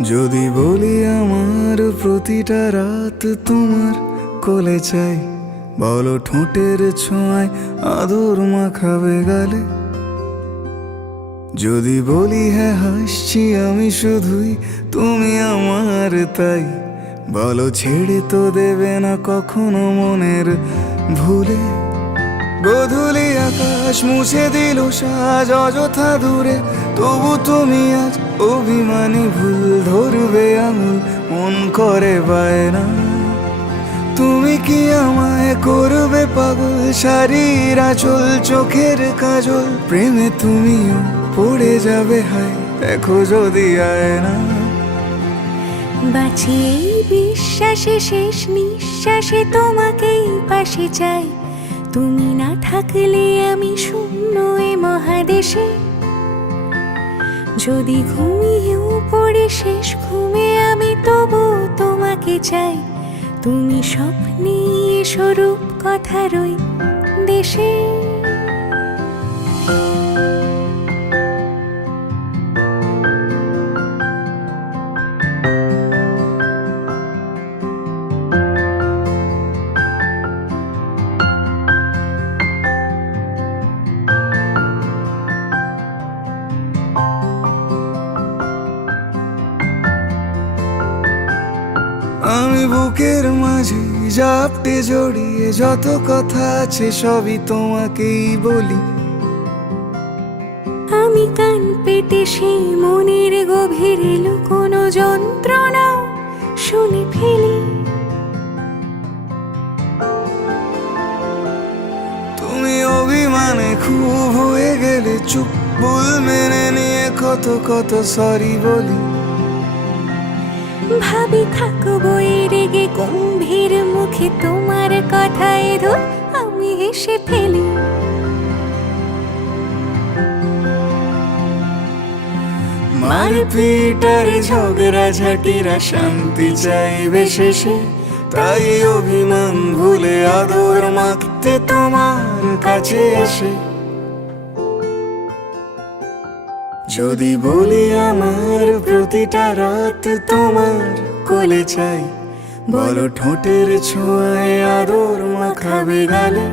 যদি বলি আমার প্রতিটা রাত তোমার কোলে চাই, বলো ঠোঁটের ছোঁয়ায় আদর মাখাবে গালে। যদি বলি হ্যাঁ হাসছি আমি শুধুই, তুমি আমার তাই, বলো ছেড়ে তো দেবে না কখনো মনের ভুলে। গোধূলি আকাশ মুছে দিল সাজ অযথা দূরে, তবু তুমি আজ অভিমানী ভুল ধরবে আঙুল, মন করে বায়না। তুমি কি আমায় করবে পাগল, শাড়ির আঁচল চোখের কাজল, প্রেমে তুমিও পড়ে যাবে হায় দেখো যদি আয়না। বাঁচি এই বিশ্বাসে শেষ নিঃশ্বাসে তোমাকেই পাশে চাই, তুমি না থাকলে আমি শূন্য এ মহাদেশে। যদি ঘুমিয়েও পড়ে শেষ ঘুমে আমি তবু তোমাকে চাই, তুমি স্বপ্নে স্বরূপ কথার ওই দেশে। আমি বুকের মাঝে জাপটে জড়িয়ে যত কথা আছে সবই তোমাকেই বলি। আমি কান পেতে সেই মনের গভীরে লুকোনো যন্ত্রণাও শুনে ফেলি। তুমি অভিমানে খুব হয়ে গেলে চুপ, ভুল মেনে নিয়ে কত কত সরি বলি। ভাবি থাকবো এই রেগে গম্ভীর মুখে তোমার কথায় ধর আমি হেসে ফেলি। মারপিট আর ঝগড়া ঝাঁটিরা শান্তি চাইবে শেষে, তাই অভিমান ভুলে আদর মাখতে তোমার কাছে এসে। যদি বলি আমার প্রতিটা রাত তোমার কোলে চাই, বলো ঠোঁটের ছোঁয়ায় আদর মাখাবে গালে।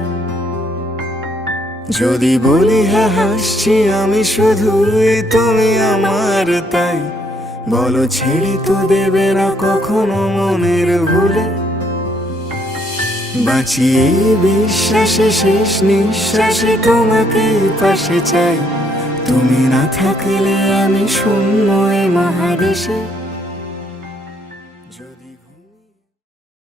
যদি বলি হ্যাঁ হাসছি আমি শুধুই, তুমি আমার তাই, বলো ছেড়ে তো দেবে না কখনো মনের ভুলে। বাঁচি এই বিশ্বাসে শেষ নিঃশ্বাসে তোমাকে পাশে চাই, তুমি না থাকলে আমি শূন্য এ মহাদেশে।